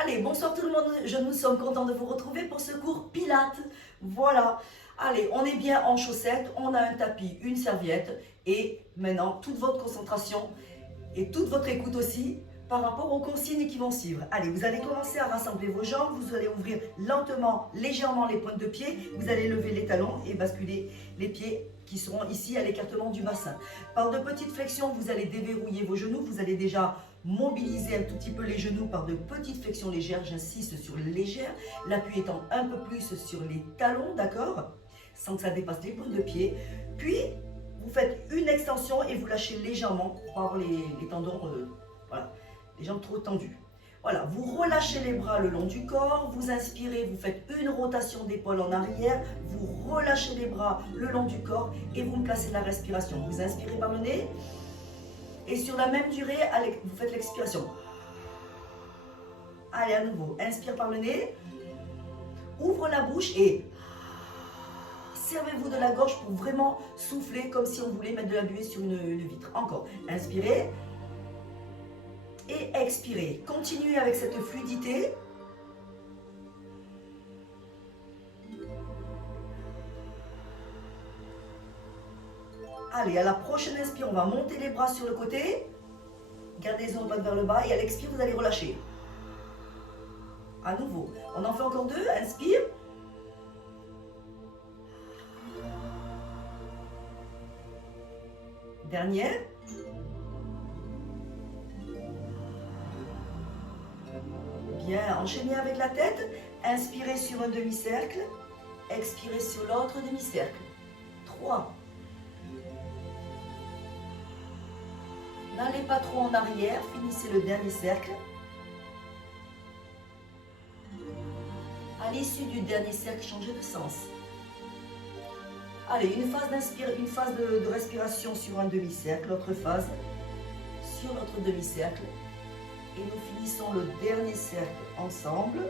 Allez, bonsoir tout le monde, nous sommes contents de vous retrouver pour ce cours Pilates. Voilà, allez, on est bien en chaussettes, on a un tapis, une serviette et maintenant toute votre concentration et toute votre écoute aussi par rapport aux consignes qui vont suivre. Allez, vous allez commencer à rassembler vos jambes, vous allez ouvrir lentement, légèrement les pointes de pied, vous allez lever les talons et basculer les pieds qui seront ici à l'écartement du bassin. Par de petites flexions, vous allez déverrouiller vos genoux, vous allez déjà mobiliser un tout petit peu les genoux par de petites flexions légères, j'insiste sur le légère, l'appui étant un peu plus sur les talons, d'accord, sans que ça dépasse les pointes de pied. Puis, vous faites une extension et vous lâchez légèrement par les tendons, voilà, les jambes trop tendues. Voilà, vous relâchez les bras le long du corps, vous inspirez, vous faites une rotation d'épaule en arrière, vous relâchez les bras le long du corps et vous placez la respiration. Vous inspirez par le nez et sur la même durée, vous faites l'expiration. Allez, à nouveau, inspire par le nez, ouvre la bouche et servez-vous de la gorge pour vraiment souffler comme si on voulait mettre de la buée sur une vitre. Encore, inspirez. Et expirez. Continuez avec cette fluidité. Allez, à la prochaine inspire, on va monter les bras sur le côté. Gardez les omoplates vers le bas et à l'expire, vous allez relâcher. À nouveau. On en fait encore deux. Inspire. Dernière. Bien, enchaînez avec la tête. Inspirez sur un demi-cercle. Expirez sur l'autre demi-cercle. 3. N'allez pas trop en arrière. Finissez le dernier cercle. À l'issue du dernier cercle, changez de sens. Allez, une phase de respiration sur un demi-cercle. L'autre phase sur l'autre demi-cercle. Et nous finissons le dernier cercle ensemble.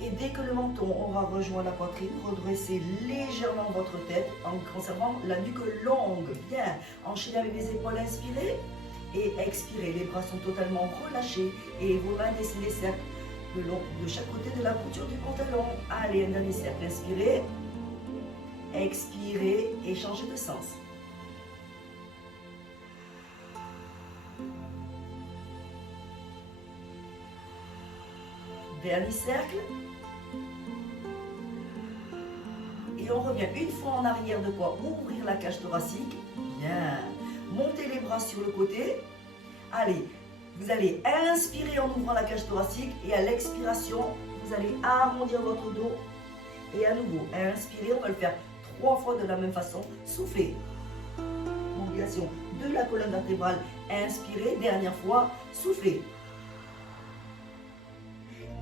Et dès que le menton aura rejoint la poitrine, redressez légèrement votre tête en conservant la nuque longue. Bien, enchaînez avec les épaules, inspirez et expirez. Les bras sont totalement relâchés et vos mains dessinent les cercles le long de chaque côté de la couture du pantalon. Allez, un dernier cercle, inspirez, expirez et changez de sens. Dernier cercle. Et on revient une fois en arrière, de quoi ouvrir la cage thoracique. Bien. Montez les bras sur le côté. Allez, vous allez inspirer en ouvrant la cage thoracique et à l'expiration, vous allez arrondir votre dos. Et à nouveau, inspirez, on va le faire 3 fois de la même façon. Soufflez. Mobilisation de la colonne vertébrale. Inspirez, dernière fois, soufflez.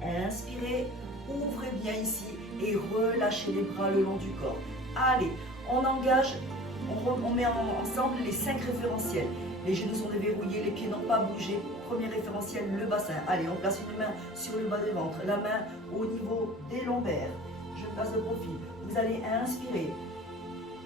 Inspirez, ouvrez bien ici et relâchez les bras le long du corps. Allez, on engage, on met ensemble les 5 référentiels. Les genoux sont déverrouillés, les pieds n'ont pas bougé. Premier référentiel, le bassin. Allez, on place une main sur le bas du ventre, la main au niveau des lombaires. Je place de profil. Vous allez inspirer.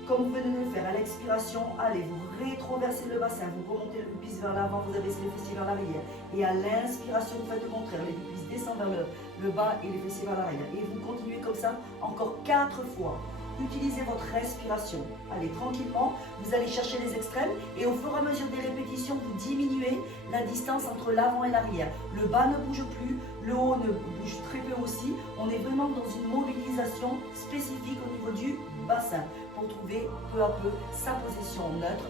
Comme vous venez de le faire, à l'expiration, allez, vous rétroversez le bassin, vous remontez le pubis vers l'avant, vous abaissez les fessiers vers l'arrière. Et à l'inspiration, vous faites le contraire, les pubis descendent vers le bas et les fessiers vers l'arrière. Et vous continuez comme ça encore 4 fois. Utilisez votre respiration. Allez, tranquillement, vous allez chercher les extrêmes et au fur et à mesure des répétitions, vous diminuez la distance entre l'avant et l'arrière. Le bas ne bouge plus, le haut ne bouge très peu aussi. On est vraiment dans une mobilisation spécifique au niveau du bassin pour trouver peu à peu sa position neutre,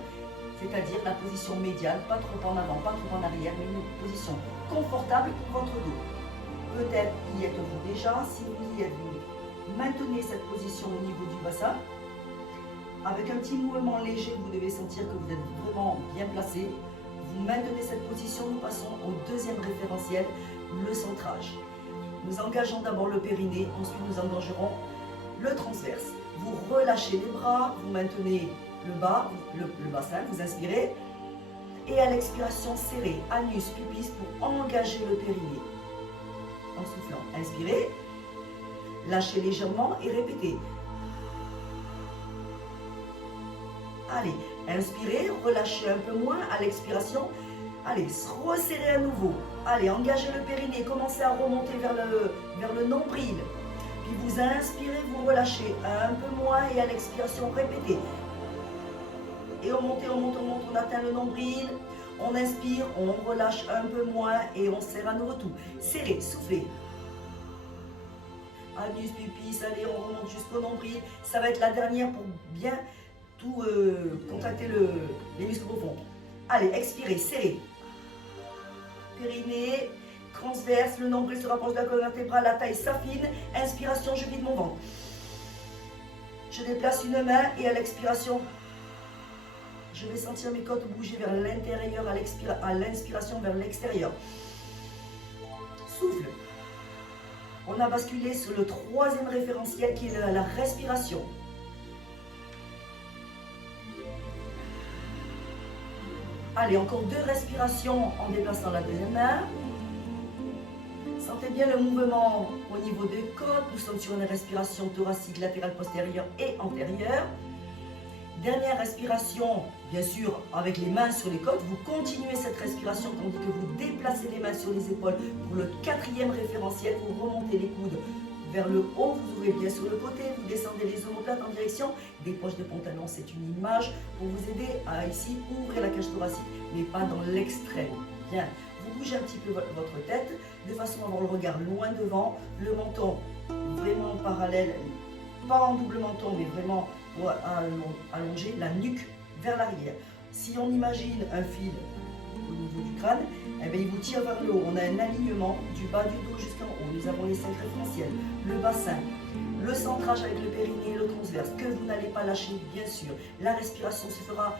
c'est-à-dire la position médiane, pas trop en avant, pas trop en arrière, mais une position confortable pour votre dos. Peut-être y êtes-vous déjà, si vous y êtes, vous maintenez cette position au niveau du bassin. Avec un petit mouvement léger, vous devez sentir que vous êtes vraiment bien placé. Vous maintenez cette position, nous passons au deuxième référentiel, le centrage. Nous engageons d'abord le périnée, ensuite nous engagerons le transverse. Vous relâchez les bras, vous maintenez le bas, le bassin, vous inspirez. Et à l'expiration, serrez anus, pubis pour engager le périnée. En soufflant, inspirez. Lâchez légèrement et répétez. Allez, inspirez, relâchez un peu moins. À l'expiration, Allez, resserrez à nouveau. Allez, engagez le périnée, commencez à remonter vers le nombril. Puis vous inspirez, vous relâchez un peu moins et à l'expiration, répétez. Et on monte, on monte, on monte, on atteint le nombril. On inspire, on relâche un peu moins et on serre à nouveau tout. Serrez, soufflez. Anus, pubis, allez, on remonte jusqu'au nombril. Ça va être la dernière pour bien tout contracter les muscles profonds. Allez, expirez, serrez. Périnée, transverse, le nombril se rapproche de la colonne vertébrale, la taille s'affine. Inspiration, je vide mon ventre. Je déplace une main et à l'expiration, je vais sentir mes côtes bouger vers l'intérieur, à l'inspiration vers l'extérieur. Souffle. On a basculé sur le troisième référentiel qui est la respiration. Allez, encore 2 respirations en déplaçant la deuxième main. Sentez bien le mouvement au niveau des côtes. Nous sommes sur une respiration thoracique, latérale, postérieure et antérieure. Dernière respiration, bien sûr, avec les mains sur les côtes. Vous continuez cette respiration tandis que vous déplacez les mains sur les épaules. Pour le 4e référentiel, vous remontez les coudes vers le haut. Vous ouvrez bien sur le côté. Vous descendez les omoplates en direction des poches de pantalon. C'est une image pour vous aider à ici ouvrir la cage thoracique, mais pas dans l'extrême. Bien. Vous bougez un petit peu votre tête de façon à avoir le regard loin devant. Le menton vraiment parallèle, pas en double menton, mais vraiment allonger la nuque vers l'arrière. Si on imagine un fil au niveau du crâne, eh bien, il vous tire vers le haut. On a un alignement du bas du dos jusqu'en haut. Nous avons les 5 référentiels, le bassin, le centrage avec le périnée et le transverse, que vous n'allez pas lâcher, bien sûr. La respiration se fera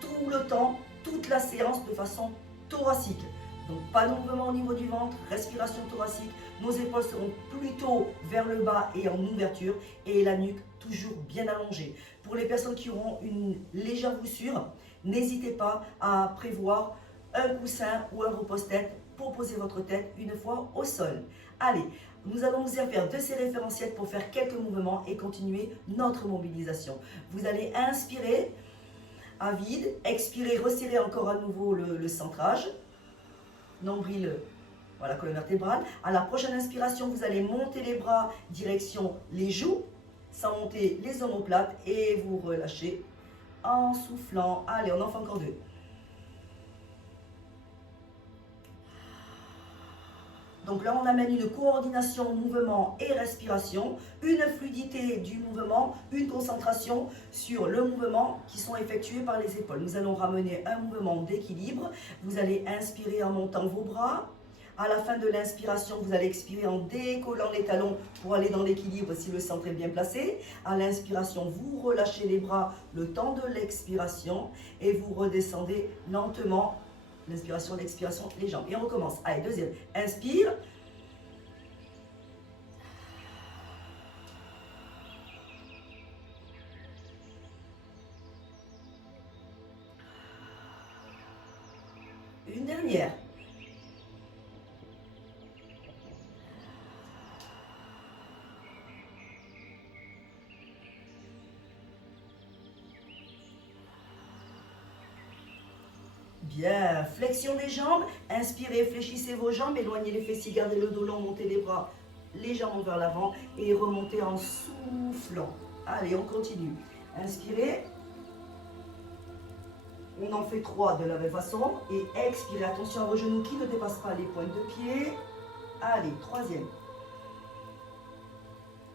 tout le temps, toute la séance de façon thoracique. Donc pas de mouvement au niveau du ventre, respiration thoracique. Nos épaules seront plutôt vers le bas et en ouverture et la nuque toujours bien allongée. Pour les personnes qui auront une légère voussure, n'hésitez pas à prévoir un coussin ou un repose-tête pour poser votre tête une fois au sol. Allez, nous allons nous faire de ces référentiels pour faire quelques mouvements et continuer notre mobilisation. Vous allez inspirer à vide, expirer, resserrer encore à nouveau le centrage. Nombril, voilà, colonne vertébrale. À la prochaine inspiration, vous allez monter les bras direction les joues, sans monter les omoplates et vous relâchez en soufflant. Allez, on en fait encore 2. Donc là, on amène une coordination mouvement et respiration, une fluidité du mouvement, une concentration sur le mouvement qui sont effectués par les épaules. Nous allons ramener un mouvement d'équilibre. Vous allez inspirer en montant vos bras. À la fin de l'inspiration, vous allez expirer en décollant les talons pour aller dans l'équilibre si le centre est bien placé. À l'inspiration, vous relâchez les bras le temps de l'expiration et vous redescendez lentement. L'inspiration, l'expiration, les jambes. Et on recommence. Allez, deuxième. Inspire. Une dernière. Bien, flexion des jambes, inspirez, fléchissez vos jambes, éloignez les fessiers, gardez le dos long, montez les bras légèrement vers l'avant et remontez en soufflant. Allez, on continue. Inspirez, on en fait 3 de la même façon et expirez. Attention à vos genoux qui ne dépassent pas les pointes de pied. Allez, troisième.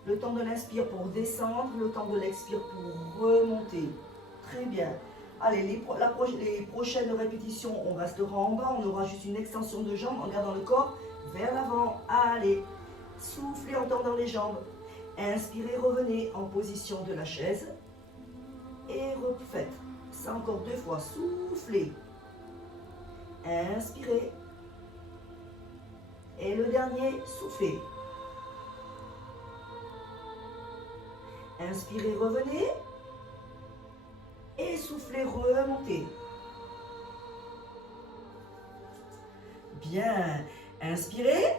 Le temps de l'inspire pour descendre, le temps de l'expire pour remonter. Très bien. Allez, les prochaines répétitions, on restera en bas, on aura juste une extension de jambes en gardant le corps vers l'avant. Allez, soufflez en tendant les jambes. Inspirez, revenez en position de la chaise. Et refaites. Ça encore 2 fois. Soufflez. Inspirez. Et le dernier, soufflez. Inspirez, revenez. Et soufflez, remontez. Bien. Inspirez.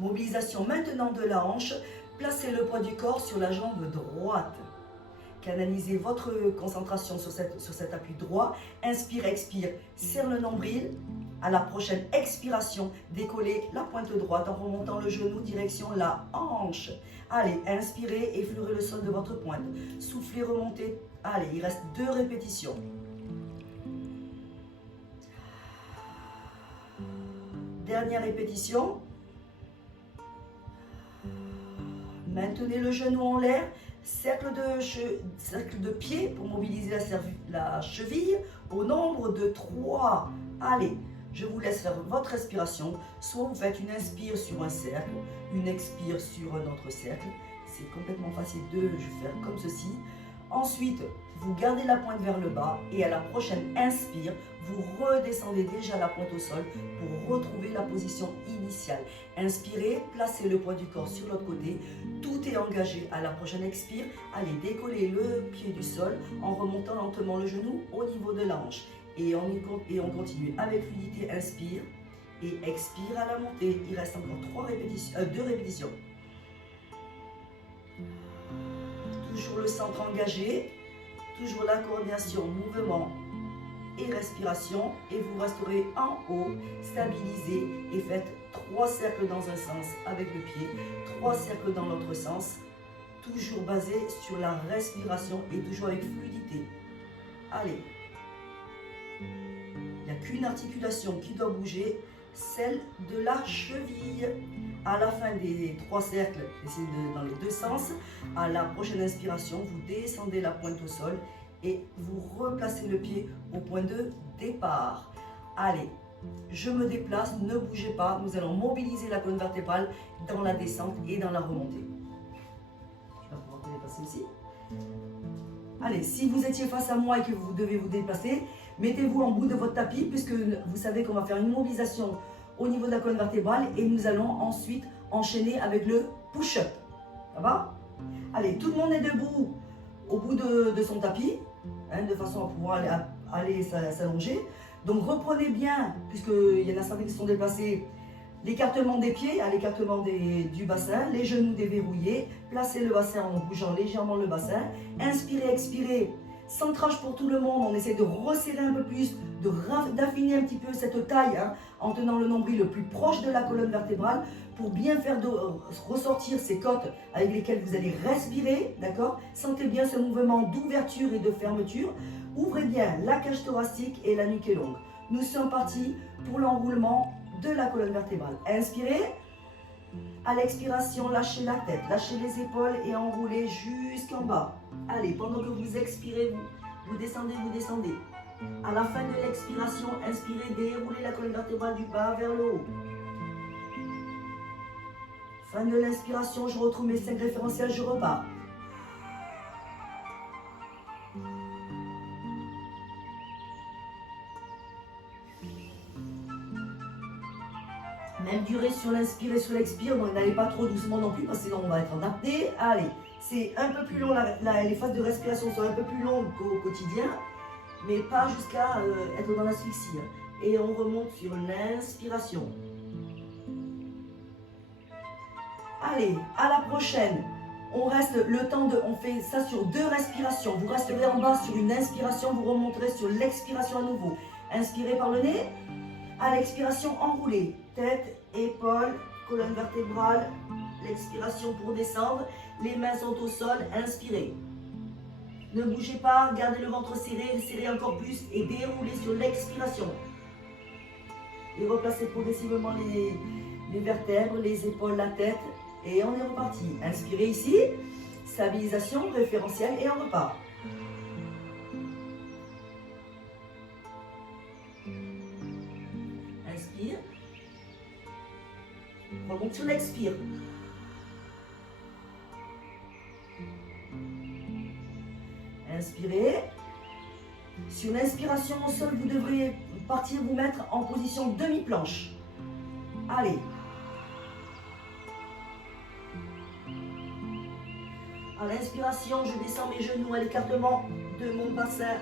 Mobilisation maintenant de la hanche. Placez le poids du corps sur la jambe droite. Canalisez votre concentration sur cet appui droit. Inspire, expire. Serre le nombril. À la prochaine expiration, décollez la pointe droite en remontant le genou direction la hanche. Allez, inspirez, effleurez le sol de votre pointe. Soufflez, remontez. Allez, il reste 2 répétitions. Dernière répétition. Maintenez le genou en l'air. Cercle de pied pour mobiliser la cheville au nombre de 3. Allez, je vous laisse faire votre respiration. Soit vous faites une inspire sur un cercle, une expire sur un autre cercle. C'est complètement facile de faire comme ceci. Ensuite, vous gardez la pointe vers le bas et à la prochaine inspire, vous redescendez déjà la pointe au sol pour retrouver la position initiale. Inspirez, placez le poids du corps sur l'autre côté. Tout est engagé. À la prochaine expire, allez décoller le pied du sol en remontant lentement le genou au niveau de la hanche. Et on continue avec fluidité. Inspire et expire à la montée. Il reste encore 2 répétitions. Toujours le centre engagé, toujours la coordination, mouvement et respiration. Et vous resterez en haut, stabilisé et faites 3 cercles dans un sens avec le pied, 3 cercles dans l'autre sens, toujours basé sur la respiration et toujours avec fluidité. Allez, il n'y a qu'une articulation qui doit bouger, celle de la cheville. À la fin des 3 cercles, dans les 2 sens, à la prochaine inspiration, vous descendez la pointe au sol et vous replacez le pied au point de départ. Allez, je me déplace, ne bougez pas, nous allons mobiliser la colonne vertébrale dans la descente et dans la remontée. Je vais pouvoir me déplacer ici. Allez, si vous étiez face à moi et que vous devez vous déplacer, mettez-vous en bout de votre tapis puisque vous savez qu'on va faire une mobilisation au niveau de la colonne vertébrale et nous allons ensuite enchaîner avec le push-up. Ça va? Allez, tout le monde est debout au bout de son tapis, de façon à pouvoir aller s'allonger. Donc reprenez bien, puisqu'il y en a certains qui sont déplacés, l'écartement des pieds, l'écartement du bassin, les genoux déverrouillés, placez le bassin en bougeant légèrement le bassin, inspirez, expirez. Centrage pour tout le monde, on essaie de resserrer un peu plus, d'affiner un petit peu cette taille en tenant le nombril le plus proche de la colonne vertébrale pour bien faire ressortir ces côtes avec lesquelles vous allez respirer, d'accord? Sentez bien ce mouvement d'ouverture et de fermeture. Ouvrez bien la cage thoracique et la nuque est longue. Nous sommes partis pour l'enroulement de la colonne vertébrale. Inspirez. À l'expiration, lâchez la tête, lâchez les épaules et enroulez jusqu'en bas. Allez, pendant que vous expirez, vous descendez, vous descendez. À la fin de l'expiration, inspirez, déroulez la colonne vertébrale du bas vers le haut. Fin de l'inspiration, je retrouve mes 5 référentiels, je repars. Même durée sur l'inspire et sur l'expire, donc n'allez pas trop doucement non plus, parce que sinon on va être en apnée. Allez, c'est un peu plus long, les phases de respiration sont un peu plus longues qu'au quotidien, mais pas jusqu'à être dans l'asphyxie. Et on remonte sur l'inspiration. Allez, à la prochaine. On reste le temps on fait ça sur 2 respirations. Vous resterez en bas sur une inspiration, vous remonterez sur l'expiration à nouveau. Inspirez par le nez. À l'expiration, enroulez. Tête, épaules, colonne vertébrale. L'expiration pour descendre. Les mains sont au sol. Inspirez. Ne bougez pas, gardez le ventre serré, serrez encore plus et déroulez sur l'expiration. Et replacez progressivement les vertèbres, les épaules, la tête. Et on est reparti. Inspirez ici. Stabilisation, référentiel et on repart. Inspire. Remonte sur l'expire. Inspirez. Sur l'inspiration au sol, vous devrez partir vous mettre en position demi-planche. Allez. À l'inspiration, je descends mes genoux à l'écartement de mon bassin.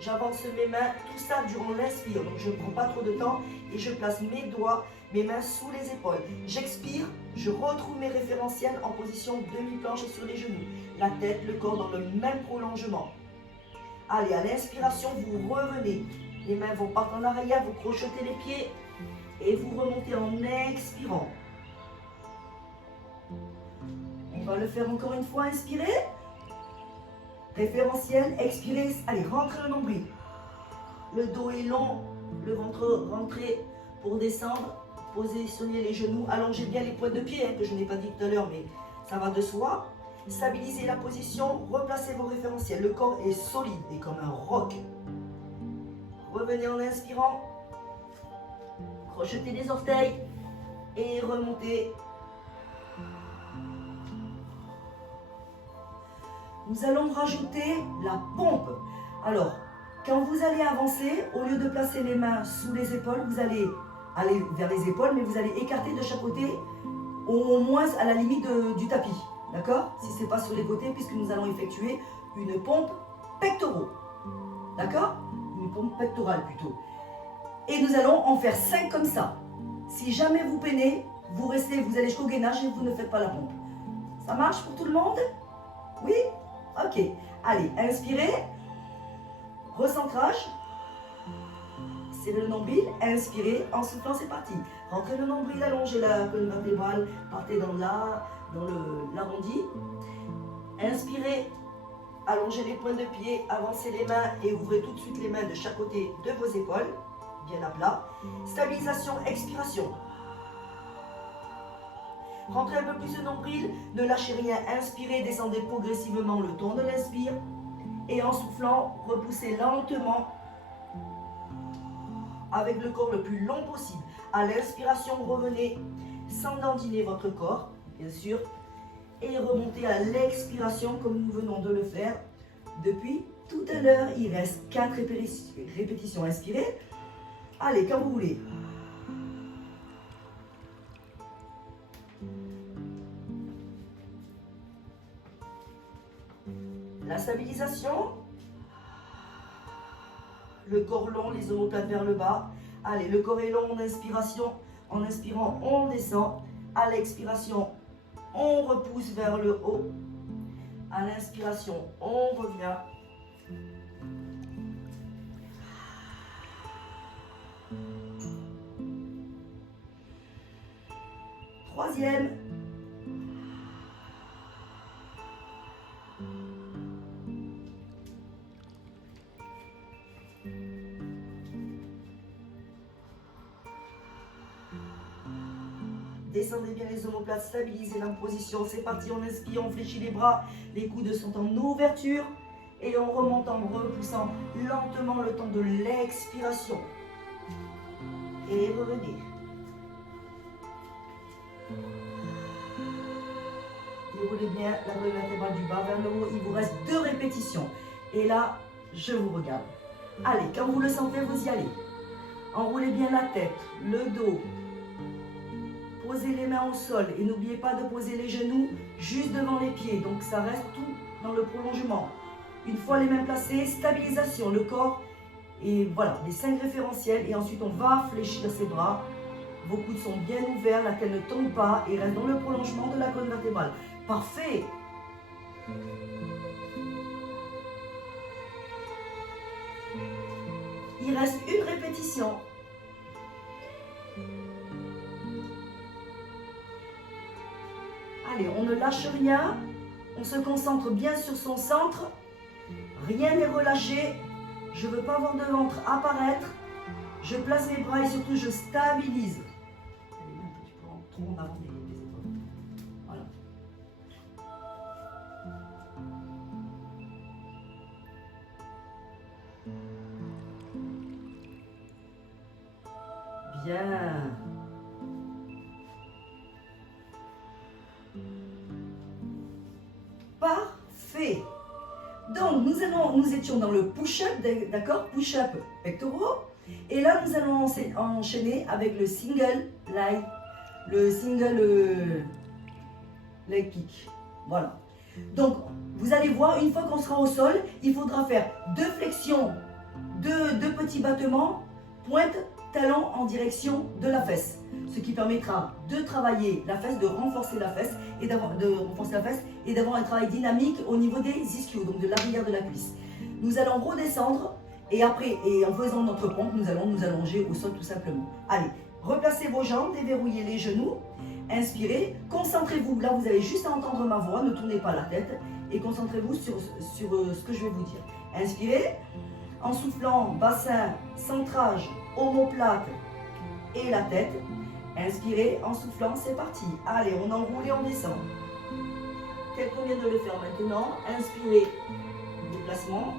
J'avance mes mains, tout ça durant l'inspire. Donc je ne prends pas trop de temps et je place mes doigts, mes mains sous les épaules. J'expire, je retrouve mes référentiels en position demi-planche sur les genoux. La tête, le corps dans le même prolongement. Allez, à l'inspiration, vous revenez. Les mains vont partir en arrière, vous crochetez les pieds et vous remontez en expirant. On va le faire encore une fois, inspirez. Référentiel, expirez. Allez, rentrez le nombril. Le dos est long, le ventre rentrez pour descendre. Positionnez les genoux, allongez bien les pointes de pied, que je n'ai pas dit tout à l'heure, mais ça va de soi. Stabilisez la position, replacez vos référentiels. Le corps est solide et comme un roc. Revenez en inspirant. Crochetez les orteils et remontez. Nous allons rajouter la pompe. Alors, quand vous allez avancer, au lieu de placer les mains sous les épaules, vous allez aller vers les épaules, mais vous allez écarter de chaque côté, au moins à la limite du tapis. D'accord? Si ce n'est pas sur les côtés, puisque nous allons effectuer une pompe pectoraux. D'accord? Une pompe pectorale plutôt. Et nous allons en faire 5 comme ça. Si jamais vous peinez, vous restez, vous allez jusqu'au gainage et vous ne faites pas la pompe. Ça marche pour tout le monde? Oui? Ok. Allez, inspirez. Recentrage. Serrez le nombril, inspirez, en soufflant, c'est parti. Rentrez le nombril, allongez la colonne vertébrale, partez dans l'arrondi. Inspirez, allongez les pointes de pied, avancez les mains et ouvrez tout de suite les mains de chaque côté de vos épaules, bien à plat. Stabilisation, expiration. Rentrez un peu plus le nombril, ne lâchez rien, inspirez, descendez progressivement le ton de l'inspire. Et en soufflant, repoussez lentement avec le corps le plus long possible. À l'inspiration, revenez sans dandiner votre corps, bien sûr, et remontez à l'expiration comme nous venons de le faire depuis tout à l'heure. Il reste 4 répétitions. Inspirez. Allez, quand vous voulez. La stabilisation. Le corps long, les omoplates vers le bas. Allez, le corps est long en inspiration. En inspirant, on descend. À l'expiration, on repousse vers le haut. À l'inspiration, on revient. Troisième. Descendez bien les omoplates, stabilisez la position. C'est parti, on inspire, on fléchit les bras. Les coudes sont en ouverture. Et on remonte en repoussant lentement le temps de l'expiration. Et revenez. Déroulez bien la colonne vertébrale du bas vers le haut. Il vous reste 2 répétitions. Et là, je vous regarde. Allez, quand vous le sentez, vous y allez. Enroulez bien la tête, le dos. Posez les mains au sol et n'oubliez pas de poser les genoux juste devant les pieds. Donc ça reste tout dans le prolongement. Une fois les mains placées, stabilisation, le corps. Et voilà, les 5 référentiels. Et ensuite, on va fléchir ses bras. Vos coudes sont bien ouverts, la tête ne tombe pas et reste dans le prolongement de la colonne vertébrale. Parfait. Il reste une répétition. Allez, on ne lâche rien. On se concentre bien sur son centre. Rien n'est relâché. Je ne veux pas voir de ventre apparaître. Je place mes bras et surtout je stabilise. Allez, un petit peu trop en avant des épaules. Voilà. Bien. Parfait. Donc, nous étions dans le push-up, d'accord? Push-up pectoraux. Et là, nous allons enchaîner avec le single leg kick. Voilà. Donc, vous allez voir, une fois qu'on sera au sol, il faudra faire 2 flexions, 2 petits battements, pointe, talon en direction de la fesse. Ce qui permettra de travailler la fesse, de renforcer la fesse et d'avoir un travail dynamique au niveau des ischios, donc de l'arrière de la cuisse. Nous allons redescendre Et après, et en faisant notre pompe, nous allons nous allonger au sol tout simplement. Allez, replacez vos jambes, déverrouillez les genoux. Inspirez, concentrez-vous. Là, vous avez juste à entendre ma voix, ne tournez pas la tête. Et concentrez-vous sur ce que je vais vous dire. Inspirez, en soufflant, bassin, centrage, omoplate et la tête. Inspirez, en soufflant, c'est parti. Allez, on enroule et on descend. Tel qu'on vient de le faire maintenant. Inspirez, déplacement.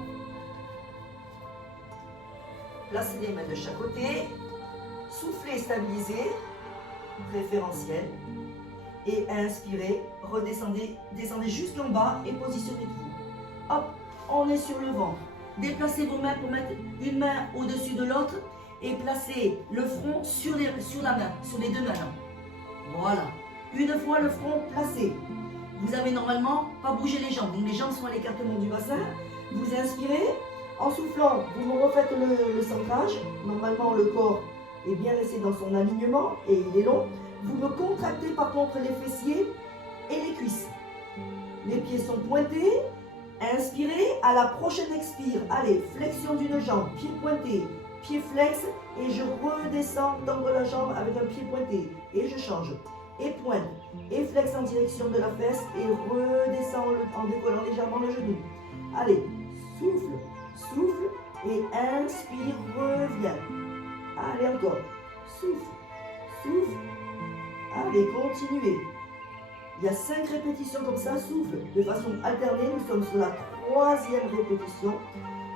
Placez les mains de chaque côté. Soufflez, stabilisez. Référentiel. Et inspirez, redescendez, descendez jusqu'en bas et positionnez-vous. Hop, on est sur le ventre. Déplacez vos mains pour mettre une main au-dessus de l'autre et placez le front sur la main, sur les deux mains. Voilà. Une fois le front placé, vous avez normalement pas bougé les jambes. Donc les jambes sont à l'écartement du bassin. Vous inspirez. En soufflant, vous me refaites le centrage. Normalement, le corps est bien resté dans son alignement et il est long. Vous me contractez par contre les fessiers et les cuisses. Les pieds sont pointés. Inspirez. À la prochaine expire, allez, flexion d'une jambe, pied pointé, pied flex. Et je redescends dans la jambe avec un pied pointé. Et je change. Et pointe. Et flex en direction de la fesse. Et redescends en décollant légèrement le genou. Allez, souffle, souffle. Et inspire, reviens. Allez encore. Souffle, souffle. Allez, continuez. Il y a 5 répétitions comme ça, souffle. De façon alternée, nous sommes sur la 3e répétition.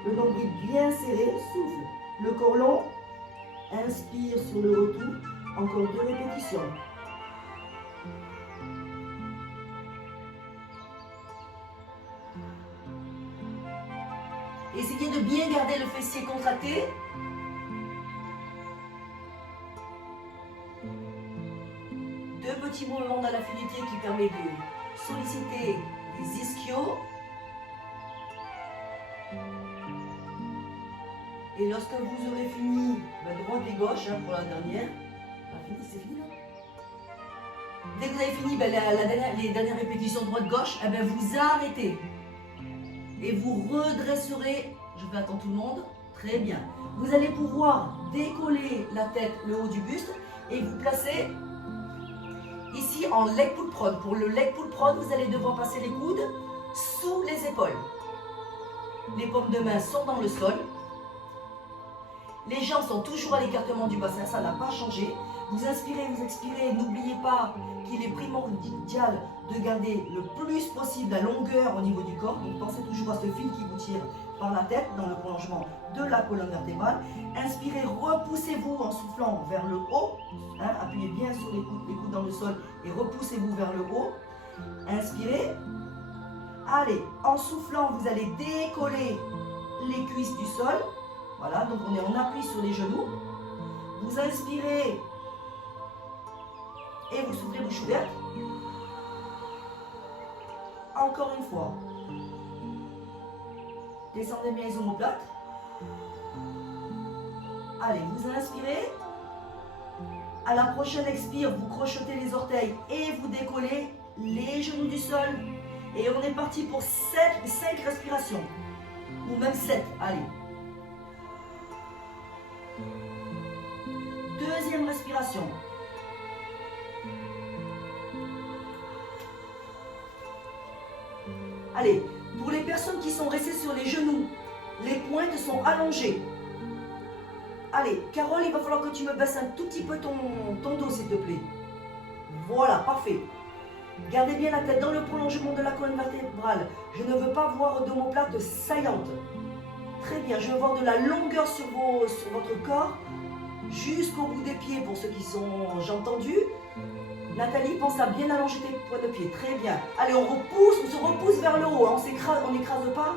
Le nombril bien serré, souffle. Le corps long, inspire sur le retour. Encore 2 répétitions. Essayez de bien garder le fessier contracté. Petit mouvement dans la fluidité qui permet de solliciter les ischios. Et lorsque vous aurez fini, droite et gauche pour la dernière, c'est fini. Dès que vous avez fini les dernières répétitions droite-gauche, vous arrêtez. Et vous redresserez, je vais attendre tout le monde, très bien. Vous allez pouvoir décoller la tête, le haut du buste, et vous placer ici en leg pull prone. Pour le leg pull prone, vous allez devoir passer les coudes sous les épaules. Les paumes de main sont dans le sol. Les jambes sont toujours à l'écartement du bassin, ça n'a pas changé. Vous inspirez, vous expirez. N'oubliez pas qu'il est primordial de garder le plus possible la longueur au niveau du corps. Donc pensez toujours à ce fil qui vous tire par la tête dans le prolongement de la colonne vertébrale. Inspirez, repoussez-vous en soufflant vers le haut. Appuyez bien sur les coudes dans le sol et repoussez-vous vers le haut. Inspirez. Allez, en soufflant, vous allez décoller les cuisses du sol. Voilà, donc on est en appui sur les genoux. Vous inspirez et vous soufflez bouche ouverte. Encore une fois. Descendez bien les omoplates. Allez, vous inspirez. À la prochaine expire, vous crochetez les orteils et vous décollez les genoux du sol. Et on est parti pour 5 respirations. Ou même 7. Allez. Deuxième respiration. Allez, pour les personnes qui sont restées sur les genoux, les pointes sont allongées. Allez, Carole, il va falloir que tu me baisses un tout petit peu ton dos, s'il te plaît. Voilà, parfait. Gardez bien la tête dans le prolongement de la colonne vertébrale. Je ne veux pas voir d'omoplate saillante. Très bien, je veux voir de la longueur sur votre corps, jusqu'au bout des pieds pour ceux qui sont, j'ai entendu. Nathalie, pense à bien allonger tes points de pied. Très bien. Allez, on se repousse vers le haut. On n'écrase pas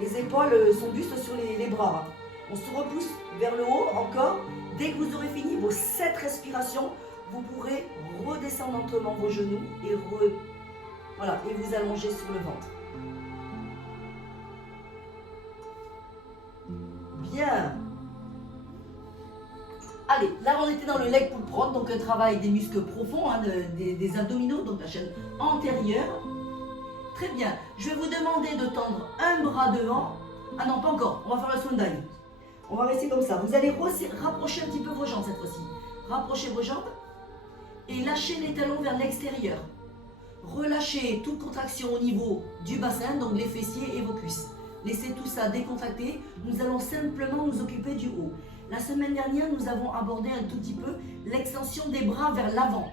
les épaules, son buste sur les bras. On se repousse vers le haut encore. Dès que vous aurez fini vos 7 respirations, vous pourrez redescendre lentement vos genoux et vous allonger sur le ventre. Bien. Allez, là on était dans le leg pull prone, donc un travail des muscles profonds, des abdominaux, donc la chaîne antérieure. Très bien, je vais vous demander de tendre un bras devant Ah non, pas encore. On va faire le Swandive. On va rester comme ça. Vous allez rapprocher un petit peu vos jambes cette fois-ci. Rapprochez vos jambes et lâchez les talons vers l'extérieur. Relâchez toute contraction au niveau du bassin, donc les fessiers et vos cuisses. Laissez tout ça décontracter. Nous allons simplement nous occuper du haut. La semaine dernière, nous avons abordé un tout petit peu l'extension des bras vers l'avant.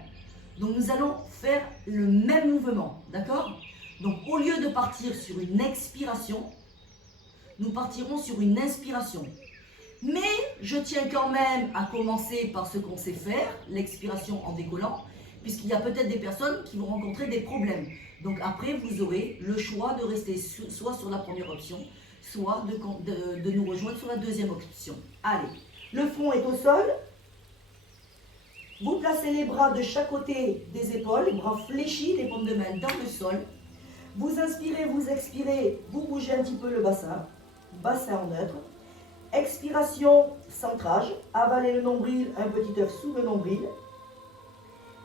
Donc nous allons faire le même mouvement, d'accord? Donc au lieu de partir sur une expiration, nous partirons sur une inspiration. Mais je tiens quand même à commencer par ce qu'on sait faire, l'expiration en décollant, puisqu'il y a peut-être des personnes qui vont rencontrer des problèmes. Donc après, vous aurez le choix de rester soit sur la première option, soit de nous rejoindre sur la deuxième option. Allez, le front est au sol. Vous placez les bras de chaque côté des épaules, les bras fléchis, les paumes de main dans le sol. Vous inspirez, vous expirez, vous bougez un petit peu le bassin en neutre. Expiration, centrage, avalez le nombril, un petit œuf sous le nombril.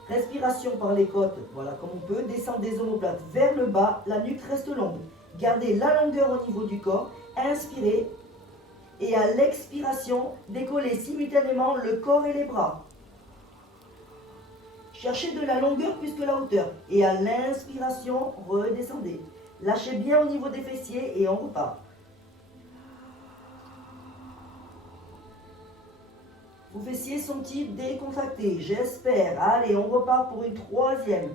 Respiration par les côtes, voilà comme on peut. Descendre des omoplates vers le bas, la nuque reste longue. Gardez la longueur au niveau du corps. Inspirez et à l'expiration, décollez simultanément le corps et les bras. Cherchez de la longueur plus que la hauteur. Et à l'inspiration, redescendez. Lâchez bien au niveau des fessiers et on repart. Vos fessiers sont-ils décontractés? J'espère. Allez, on repart pour une troisième.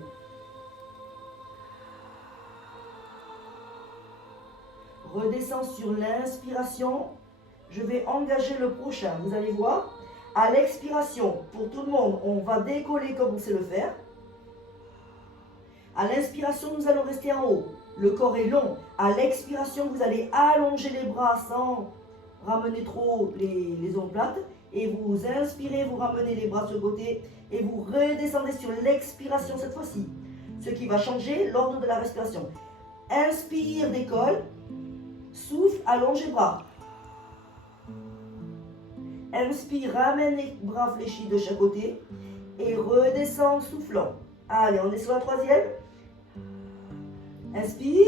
Redescends sur l'inspiration. Je vais engager le prochain. Vous allez voir. À l'expiration, pour tout le monde, on va décoller comme on sait le faire. À l'inspiration, nous allons rester en haut. Le corps est long. À l'expiration, vous allez allonger les bras sans ramener trop les omoplates. Et vous inspirez, vous ramenez les bras sur le côté et vous redescendez sur l'expiration cette fois-ci. Ce qui va changer l'ordre de la respiration. Inspire, décolle. Souffle, allonge les bras. Inspire, ramène les bras fléchis de chaque côté et redescend soufflant. Allez, on est sur la troisième. Inspire,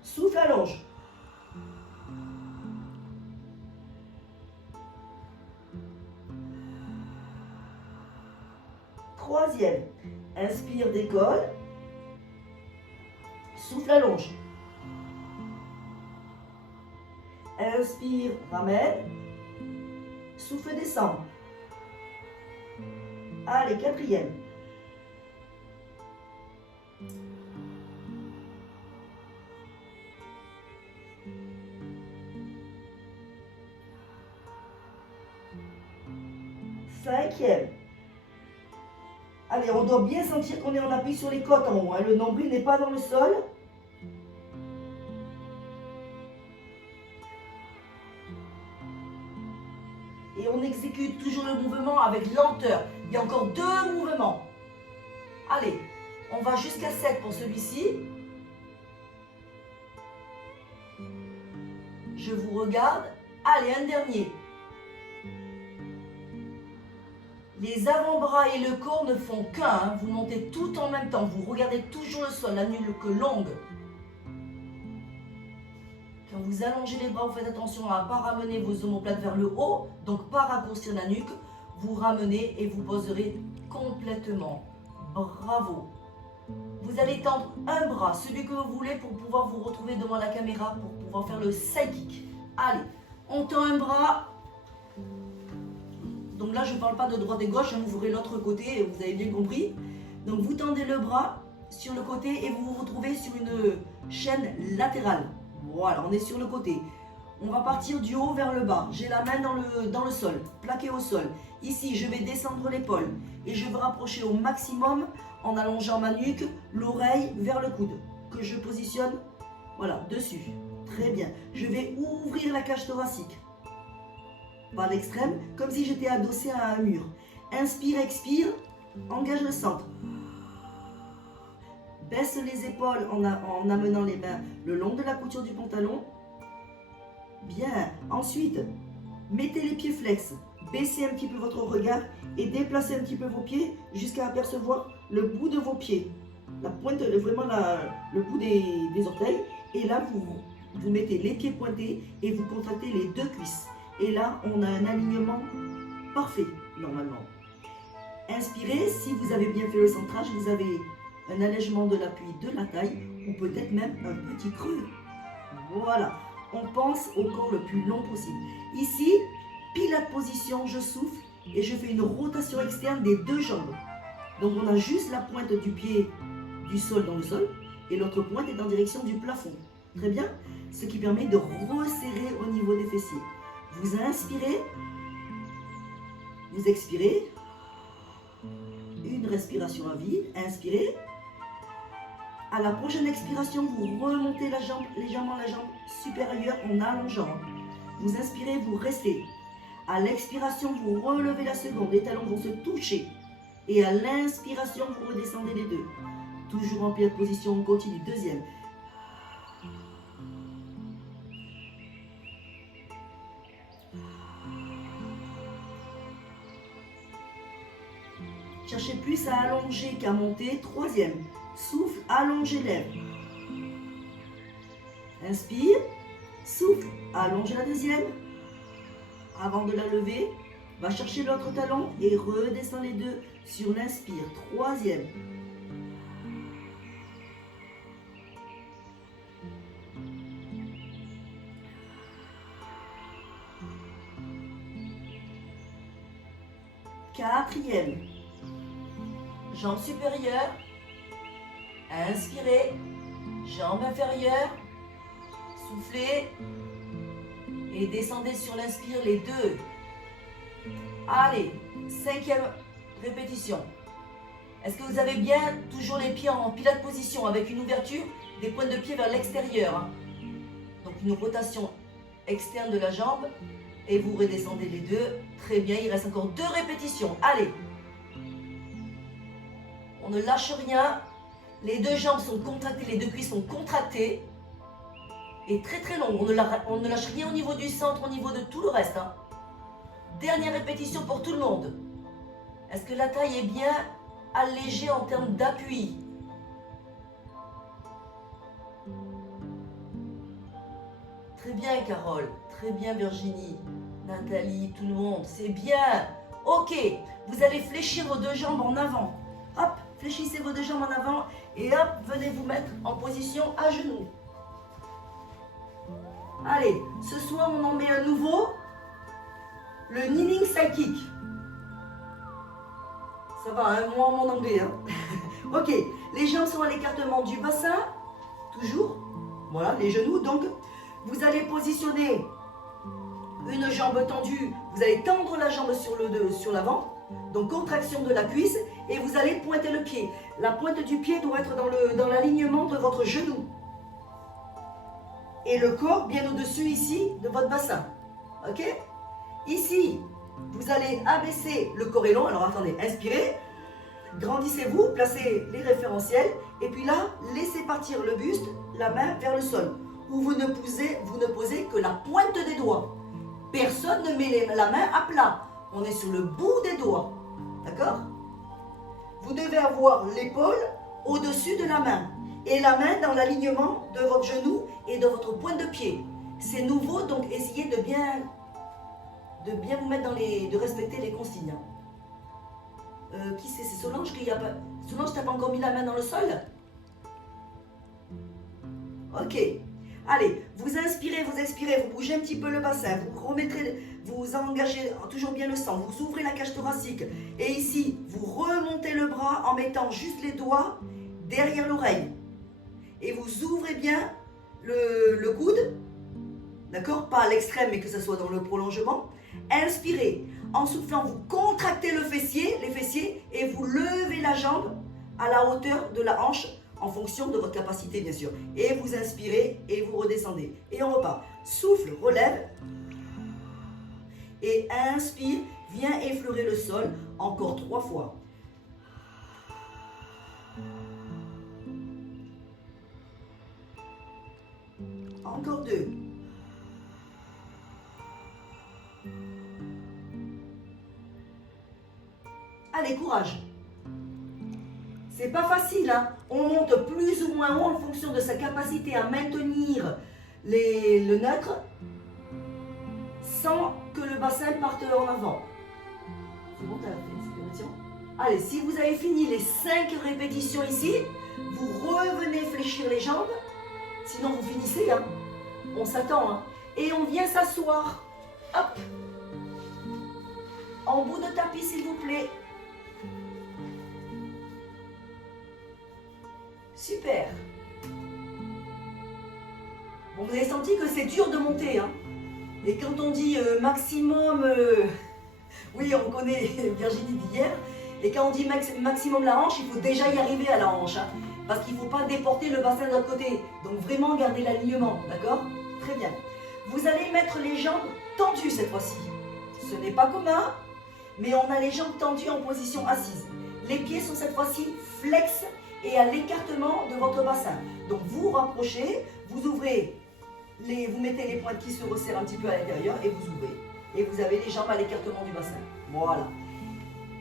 souffle, allonge. Troisième. Inspire, décolle. Souffle, allonge. Inspire, ramène. Souffle, descend. Allez, quatrième. Cinquième. Allez, on doit bien sentir qu'on est en appui sur les côtes en haut. Hein. Le nombril n'est pas dans le sol. Et on exécute toujours le mouvement avec lenteur. Il y a encore 2 mouvements. Allez, on va jusqu'à 7 pour celui-ci. Je vous regarde. Allez, un dernier. Les avant-bras et le corps ne font qu'un. Hein. Vous montez tout en même temps. Vous regardez toujours le sol, la nuque longue. Quand vous allongez les bras, vous faites attention à ne pas ramener vos omoplates vers le haut, donc pas raccourcir la nuque. Vous ramenez et vous poserez complètement. Bravo. Vous allez tendre un bras, celui que vous voulez, pour pouvoir vous retrouver devant la caméra, pour pouvoir faire le side kick. Allez, on tend un bras. Donc là, je ne parle pas de droite et gauche, vous verrez l'autre côté, vous avez bien compris. Donc vous tendez le bras sur le côté et vous vous retrouvez sur une chaîne latérale. Voilà, on est sur le côté. On va partir du haut vers le bas. J'ai la main dans le sol, plaquée au sol. Ici, je vais descendre l'épaule et je vais rapprocher au maximum en allongeant ma nuque, l'oreille vers le coude, que je positionne, voilà, dessus. Très bien. Je vais ouvrir la cage thoracique par l'extrême, comme si j'étais adossé à un mur. Inspire, expire, engage le centre. Baisse les épaules en amenant les mains le long de la couture du pantalon. Bien. Ensuite, mettez les pieds flex. Baissez un petit peu votre regard et déplacez un petit peu vos pieds jusqu'à apercevoir le bout de vos pieds. La pointe, vraiment le bout des orteils. Et là, vous vous mettez les pieds pointés et vous contractez les deux cuisses. Et là, on a un alignement parfait, normalement. Inspirez, si vous avez bien fait le centrage, vous avez un allègement de l'appui de la taille ou peut-être même un petit creux. Voilà, on pense au corps le plus long possible. Ici, pilates position, je souffle et je fais une rotation externe des deux jambes. Donc on a juste la pointe du pied du sol dans le sol et l'autre pointe est en direction du plafond. Très bien, ce qui permet de resserrer au niveau des fessiers. Vous inspirez, vous expirez, une respiration à vide, inspirez. À la prochaine expiration, vous remontez la jambe, légèrement la jambe supérieure en allongeant. Vous inspirez, vous restez. À l'expiration, vous relevez la seconde, les talons vont se toucher. Et à l'inspiration, vous redescendez les deux. Toujours en pied de position, on continue. Deuxième. Cherchez plus à allonger qu'à monter. Troisième. Souffle, allongez lèvres. Inspire. Souffle, allongez la deuxième. Avant de la lever, va chercher l'autre talon et redescend les deux sur l'inspire. Troisième. Quatrième. Jambe supérieure. Inspirez. Jambe inférieure. Soufflez. Et descendez sur l'inspire les deux. Allez, cinquième répétition. Est-ce que vous avez bien toujours les pieds en pilates position avec une ouverture des pointes de pied vers l'extérieur, Donc une rotation externe de la jambe et vous redescendez les deux. Très bien, il reste encore 2 répétitions. Allez. On ne lâche rien. Les deux jambes sont contractées, les deux cuisses sont contractées. Et très très long. On ne lâche rien au niveau du centre, au niveau de tout le reste. Dernière répétition pour tout le monde. Est-ce que la taille est bien allégée en termes d'appui? Très bien Carole, très bien Virginie, Nathalie, tout le monde, c'est bien. Ok, vous allez fléchir vos deux jambes en avant. Hop, fléchissez vos deux jambes en avant et hop, venez vous mettre en position à genoux. Allez, ce soir on en met un nouveau, le kneeling side kick. Ça va, hein, moi mon anglais. Hein. Ok, les jambes sont à l'écartement du bassin, toujours. Voilà, les genoux. Donc, vous allez positionner une jambe tendue. Vous allez tendre la jambe sur l'avant. Donc, contraction de la cuisse. Et vous allez pointer le pied. La pointe du pied doit être dans l'alignement de votre genou. Et le corps bien au-dessus ici de votre bassin. Ok? Ici, vous allez abaisser le corps est long. Alors, attendez, inspirez. Grandissez-vous, placez les référentiels. Et puis là, laissez partir le buste, la main vers le sol. Où vous ne posez que la pointe des doigts. Personne ne met la main à plat. On est sur le bout des doigts. D'accord? Vous devez avoir l'épaule au-dessus de la main. Et la main dans l'alignement de votre genou et de votre pointe de pied. C'est nouveau, donc essayez de bien vous mettre de respecter les consignes. Qui c'est? C'est Solange qui a pas... Solange, t'as pas encore mis la main dans le sol? Ok. Allez, vous inspirez, vous expirez, vous bougez un petit peu le bassin, vous engagez toujours bien le sang, vous ouvrez la cage thoracique. Et ici, vous remontez le bras en mettant juste les doigts derrière l'oreille. Et vous ouvrez bien le coude, d'accord? Pas à l'extrême, mais que ce soit dans le prolongement. Inspirez. En soufflant, vous contractez les fessiers, et vous levez la jambe à la hauteur de la hanche, en fonction de votre capacité, bien sûr. Et vous inspirez et vous redescendez. Et on repart. Souffle, relève. Et inspire, viens effleurer le sol. Encore 3 fois. Encore 2. Allez, courage. C'est pas facile, hein. On monte plus ou moins haut en fonction de sa capacité à maintenir le neutre sans que le bassin parte en avant. C'est bon, tu as fait cette répétition? Allez, si vous avez fini les 5 répétitions ici, vous revenez fléchir les jambes. Sinon, vous finissez, hein. On s'attend, hein. Et on vient s'asseoir. Hop. En bout de tapis, s'il vous plaît. Super. Bon, vous avez senti que c'est dur de monter, hein. Et quand on dit maximum, oui, on connaît Virginie d'hier. Et quand on dit maximum la hanche, il faut déjà y arriver à la hanche, hein, parce qu'il ne faut pas déporter le bassin de l'autre côté. Donc vraiment garder l'alignement, d'accord? Très bien. Vous allez mettre les jambes tendues cette fois-ci. Ce n'est pas commun, mais on a les jambes tendues en position assise. Les pieds sont cette fois-ci flex et à l'écartement de votre bassin. Donc vous rapprochez, vous ouvrez, vous mettez les pointes qui se resserrent un petit peu à l'intérieur et vous ouvrez. Et vous avez les jambes à l'écartement du bassin. Voilà.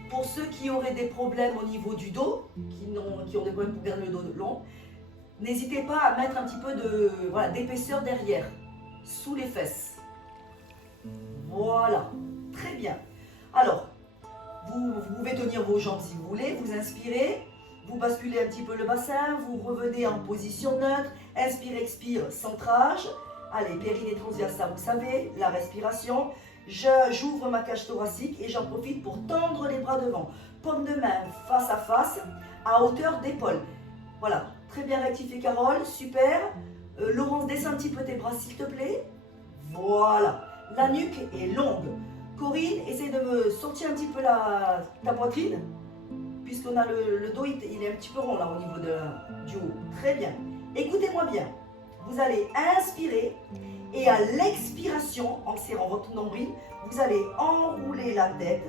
Pour ceux qui auraient des problèmes au niveau du dos, qui ont des problèmes pour garder le dos long, n'hésitez pas à mettre un petit peu d'épaisseur derrière, sous les fesses. Voilà, très bien. Alors, vous pouvez tenir vos jambes si vous voulez, vous inspirez, vous basculez un petit peu le bassin, vous revenez en position neutre, inspire, expire, centrage. Allez, périnée transverse, ça vous savez, la respiration. J'ouvre ma cage thoracique et j'en profite pour tendre les bras devant. Paume de main face à face, à hauteur d'épaule. Voilà, très bien rectifié Carole, super. Laurence, descends un petit peu tes bras s'il te plaît. Voilà, la nuque est longue. Corinne, essaie de me sortir un petit peu ta poitrine, puisqu'on a le dos, il est un petit peu rond là au niveau du haut. Très bien. Écoutez-moi bien. Vous allez inspirer et à l'expiration, en serrant votre nombril, vous allez enrouler la tête.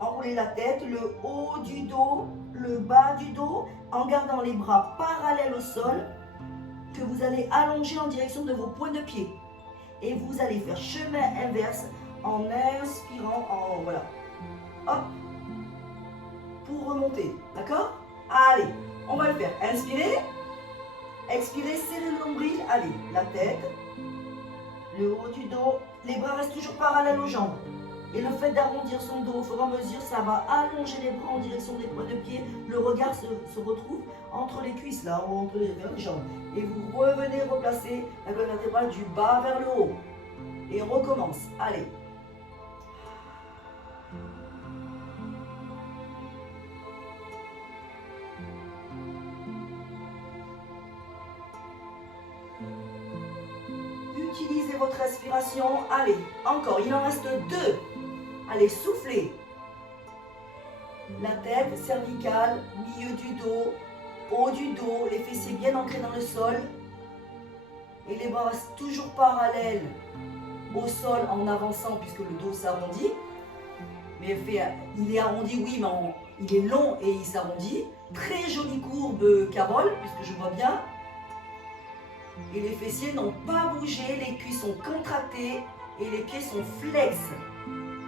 Enrouler la tête, le haut du dos, le bas du dos, en gardant les bras parallèles au sol, que vous allez allonger en direction de vos points de pied. Et vous allez faire chemin inverse en inspirant, voilà. Hop. Pour remonter, d'accord? Allez, on va le faire. Inspirez. Expirez, serrez le nombril. Allez, la tête, le haut du dos. Les bras restent toujours parallèles aux jambes. Et le fait d'arrondir son dos au fur et à mesure, ça va allonger les bras en direction des points de pied. Le regard se retrouve entre les cuisses, là, ou entre les jambes. Et vous revenez replacer la colonne vertébrale du bas vers le haut. Et on recommence. Allez. Utilisez votre respiration. Allez, encore, il en reste 2. Allez, soufflez. La tête, cervicale, milieu du dos, haut du dos, les fessiers bien ancrés dans le sol. Et les bras restent toujours parallèles au sol en avançant puisque le dos s'arrondit. Mais il est arrondi, oui, mais il est long et il s'arrondit. Très jolie courbe, Carole, puisque je vois bien. Et les fessiers n'ont pas bougé, les cuisses sont contractées et les pieds sont flex.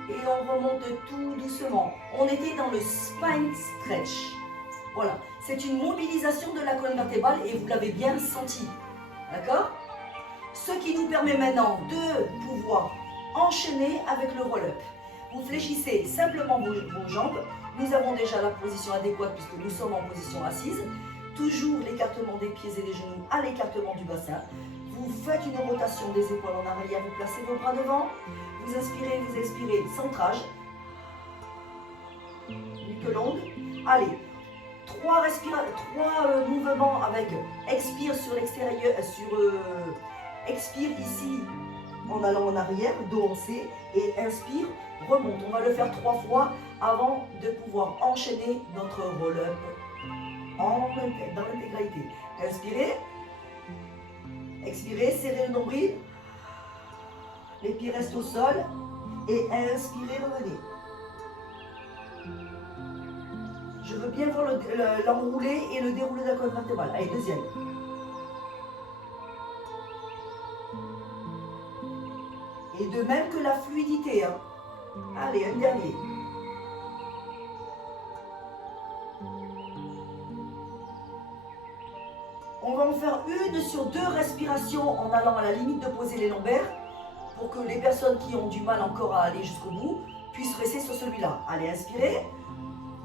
Et on remonte tout doucement. On était dans le spine stretch. Voilà, c'est une mobilisation de la colonne vertébrale et vous l'avez bien senti. D'accord? Ce qui nous permet maintenant de pouvoir enchaîner avec le roll-up. Vous fléchissez simplement vos jambes. Nous avons déjà la position adéquate puisque nous sommes en position assise. Toujours l'écartement des pieds et des genoux à l'écartement du bassin. Vous faites une rotation des épaules en arrière, vous placez vos bras devant. Vous inspirez, vous expirez, centrage. Nuque longue. Allez, 3 mouvements avec expire sur l'extérieur, expire ici en allant en arrière, dos en C, et inspire, remonte. On va le faire 3 fois avant de pouvoir enchaîner notre roll-up dans l'intégralité. Inspirez, expirez, serrez le nombril, les pieds restent au sol, et inspirez, revenez. Je veux bien voir l'enroulé et le déroulé de la colonne vertébrale. Allez, deuxième. Et de même que la fluidité. Hein. Allez, un dernier. On va en faire une sur 2 respirations en allant à la limite de poser les lombaires pour que les personnes qui ont du mal encore à aller jusqu'au bout puissent rester sur celui-là. Allez, inspirez.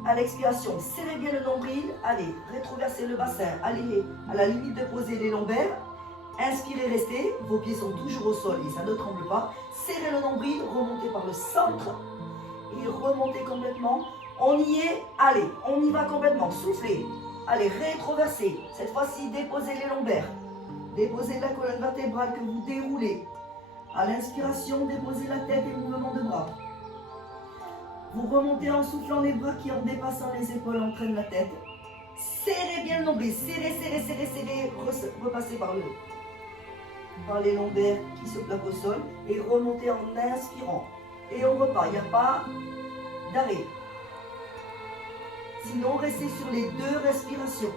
À l'expiration, serrez bien le nombril. Allez, rétroversez le bassin. Allez à la limite de poser les lombaires. Inspirez, restez. Vos pieds sont toujours au sol et ça ne tremble pas. Serrez le nombril, remontez par le centre et remontez complètement. On y est. Allez, on y va complètement. Soufflez. Allez, rétroversez. Cette fois-ci, déposez les lombaires. Déposez la colonne vertébrale que vous déroulez. À l'inspiration, déposez la tête et mouvement de bras. Vous remontez en soufflant les bras qui, en dépassant les épaules, entraînent la tête. Serrez bien le nombril. Serrez, serrez, serrez, serrez. Repassez par les lombaires qui se plaquent au sol. Et remontez en inspirant. Et on repart. Il n'y a pas d'arrêt. Sinon, restez sur les 2 respirations.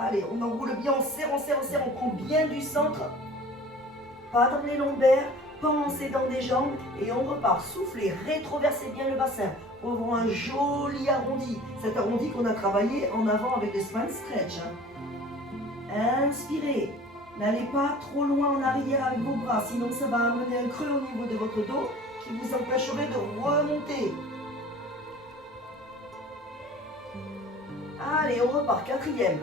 Allez, on enroule bien, on serre, on serre, on serre, on prend bien du centre. Pas dans les lombaires, pensez dans les jambes et on repart. Soufflez, rétroversez bien le bassin. On voit un joli arrondi. Cet arrondi qu'on a travaillé en avant avec le spine stretch. Inspirez. N'allez pas trop loin en arrière avec vos bras, sinon ça va amener un creux au niveau de votre dos qui vous empêcherait de remonter. Allez, on repart, 4e.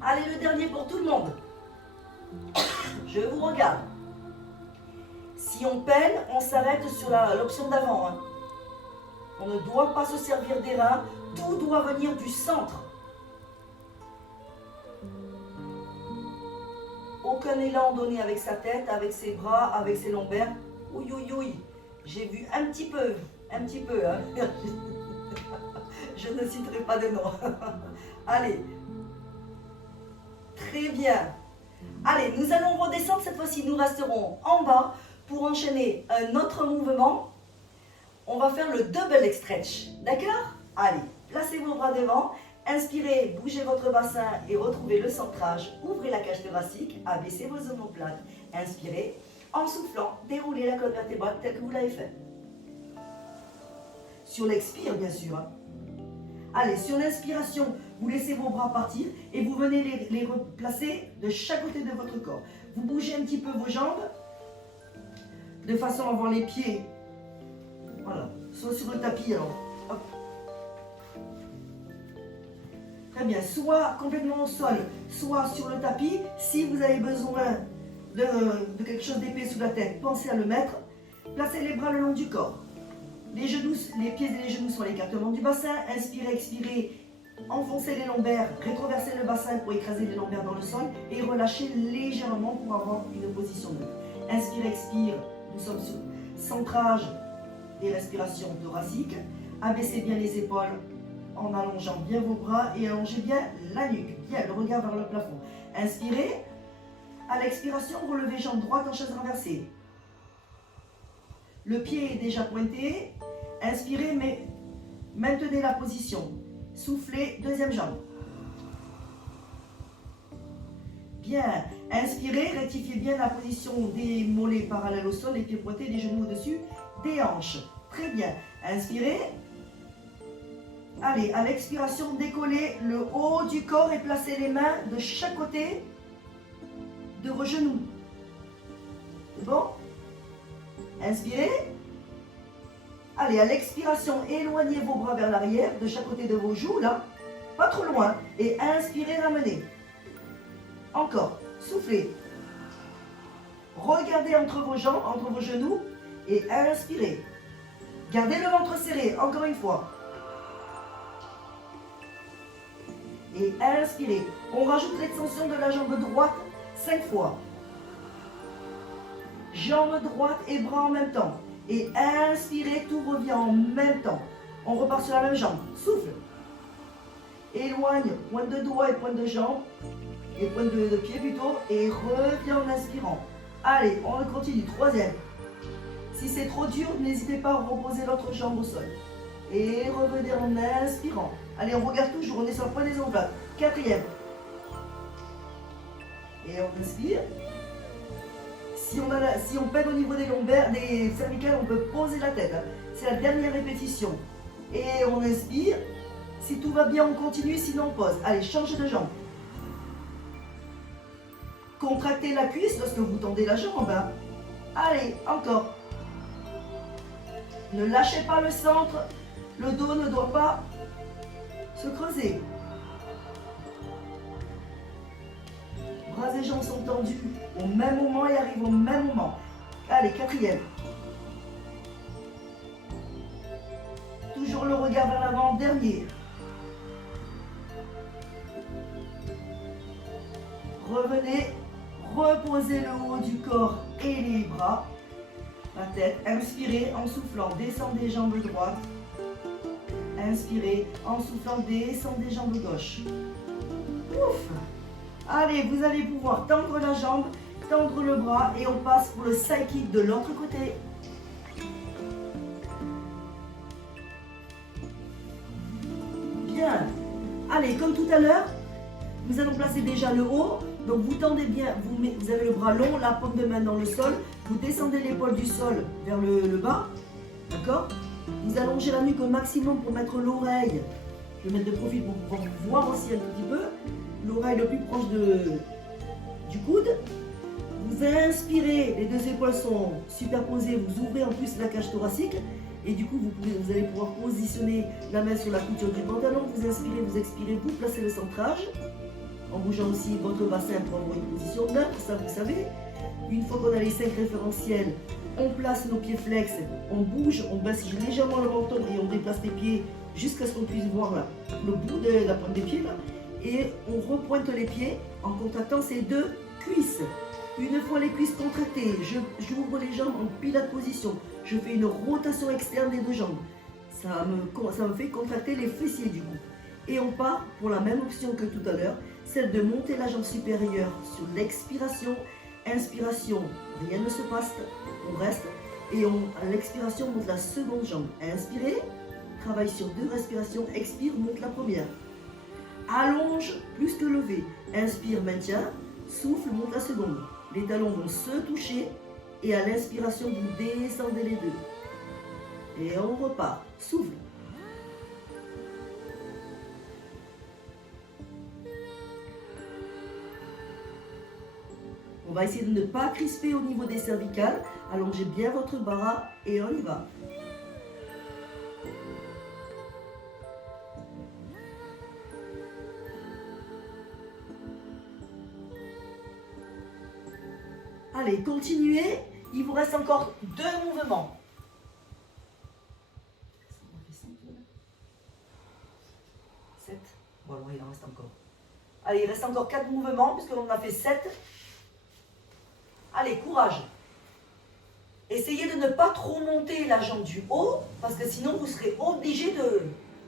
Allez, le dernier pour tout le monde. Je vous regarde. Si on peine, on s'arrête sur l'option d'avant. Hein. On ne doit pas se servir des reins. Tout doit venir du centre. Aucun élan donné avec sa tête, avec ses bras, avec ses lombaires. Oui, oui, oui. J'ai vu un petit peu. Hein. Je ne citerai pas de nom. Allez. Très bien. Allez, nous allons redescendre. Cette fois-ci, nous resterons en bas pour enchaîner un autre mouvement. On va faire le double stretch. D'accord? Allez, placez vos bras devant. Inspirez, bougez votre bassin et retrouvez le centrage. Ouvrez la cage thoracique, abaissez vos omoplates. Inspirez. En soufflant, déroulez la colonne vertébrale telle que vous l'avez fait. Sur l'expire, bien sûr. Hein. Allez, sur l'inspiration, vous laissez vos bras partir et vous venez les replacer de chaque côté de votre corps. Vous bougez un petit peu vos jambes de façon à avoir les pieds, voilà, soit sur le tapis alors. Hop. Très bien, soit complètement au sol, soit sur le tapis. Si vous avez besoin de quelque chose d'épais sous la tête, pensez à le mettre. Placez les bras le long du corps. Les pieds et les genoux sont à l'écartement du bassin. Inspirez, expirez, enfoncez les lombaires, rétroversez le bassin pour écraser les lombaires dans le sol et relâchez légèrement pour avoir une position neutre. Inspire, expire, nous sommes sur centrage et respiration thoracique. Abaissez bien les épaules en allongeant bien vos bras et allongez bien la nuque. Bien, le regard vers le plafond. Inspirez. À l'expiration, relevez jambe droite en chaise renversée. Le pied est déjà pointé. Inspirez, mais maintenez la position. Soufflez, deuxième jambe. Bien. Inspirez, rectifiez bien la position des mollets parallèles au sol, les pieds pointés, les genoux au-dessus des hanches. Très bien. Inspirez. Allez, à l'expiration, décollez le haut du corps et placez les mains de chaque côté de vos genoux. C'est bon? Inspirez. Allez, à l'expiration, éloignez vos bras vers l'arrière, de chaque côté de vos joues, là. Pas trop loin. Et inspirez, ramenez. Encore. Soufflez. Regardez entre vos jambes, entre vos genoux. Et inspirez. Gardez le ventre serré, encore une fois. Et inspirez. On rajoute l'extension de la jambe droite 5 fois. Jambe droite et bras en même temps. Et inspirez, tout revient en même temps. On repart sur la même jambe. Souffle. Éloigne pointe de doigt et pointe de jambe. Et pointe de pied plutôt. Et reviens en inspirant. Allez, on continue. Troisième. Si c'est trop dur, n'hésitez pas à reposer l'autre jambe au sol. Et revenez en inspirant. Allez, on regarde toujours, on est sur le point des omoplates. Quatrième. Et on respire. Si on peine au niveau des lombaires, des cervicales, on peut poser la tête. C'est la dernière répétition. Et on inspire. Si tout va bien, on continue, sinon on pose. Allez, changez de jambe. Contractez la cuisse lorsque vous tendez la jambe. Allez, encore. Ne lâchez pas le centre. Le dos ne doit pas se creuser. Bras et jambes sont tendus au même moment et arrivent au même moment. Allez, quatrième. Toujours le regard vers l'avant, dernier. Revenez, reposez le haut du corps et les bras. La tête, inspirez en soufflant, descendez jambes droites. Inspirez en soufflant, descendez jambes gauche. Ouf! Allez, vous allez pouvoir tendre la jambe, tendre le bras et on passe pour le side kick de l'autre côté. Bien. Allez, comme tout à l'heure, nous allons placer déjà le haut. Donc vous tendez bien, vous avez le bras long, la paume de main dans le sol. Vous descendez l'épaule du sol vers le bas. D'accord? Vous allongez la nuque au maximum pour mettre l'oreille. Je vais mettre de profil pour pouvoir voir aussi un petit peu. L'oreille le plus proche du coude. Vous inspirez, les deux épaules sont superposées, vous ouvrez en plus la cage thoracique et du coup vous allez pouvoir positionner la main sur la couture du pantalon. Vous inspirez, vous expirez, vous placez le centrage en bougeant aussi votre bassin pour avoir une position neutre, ça vous savez. Une fois qu'on a les 5 référentiels, on place nos pieds flex, on bouge, on baisse légèrement le menton et on déplace les pieds jusqu'à ce qu'on puisse voir là, le bout de la pointe des pieds là. Et on repointe les pieds en contractant ces deux cuisses. Une fois les cuisses contractées, j'ouvre les jambes en pilates position. Je fais une rotation externe des deux jambes. Ça me fait contracter les fessiers du coup. Et on part pour la même option que tout à l'heure, celle de monter la jambe supérieure sur l'expiration. Inspiration, rien ne se passe, on reste. Et à l'expiration, on monte la seconde jambe. Inspirez, travaille sur 2 respirations, expire, monte la première. Allonge plus que lever. Inspire, maintien. Souffle, monte la seconde. Les talons vont se toucher. Et à l'inspiration, vous descendez les deux. Et on repart. Souffle. On va essayer de ne pas crisper au niveau des cervicales. Allongez bien votre bras et on y va. Allez, continuez. Il vous reste encore 2 mouvements. 7. Bon, alors il en reste encore. Allez, il reste encore 4 mouvements puisqu'on en a fait 7. Allez, courage. Essayez de ne pas trop monter la jambe du haut parce que sinon vous serez obligé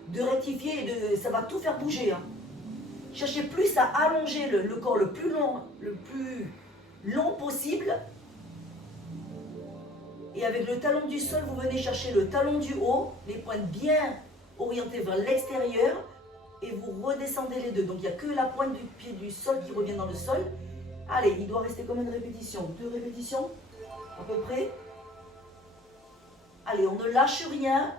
de rectifier et ça va tout faire bouger. Cherchez plus à allonger le corps le plus long possible. Et avec le talon du sol, vous venez chercher le talon du haut, les pointes bien orientées vers l'extérieur et vous redescendez les deux. Donc il n'y a que la pointe du pied du sol qui revient dans le sol. Allez, il doit rester combien de répétitions? 2 répétitions à peu près. Allez, on ne lâche rien.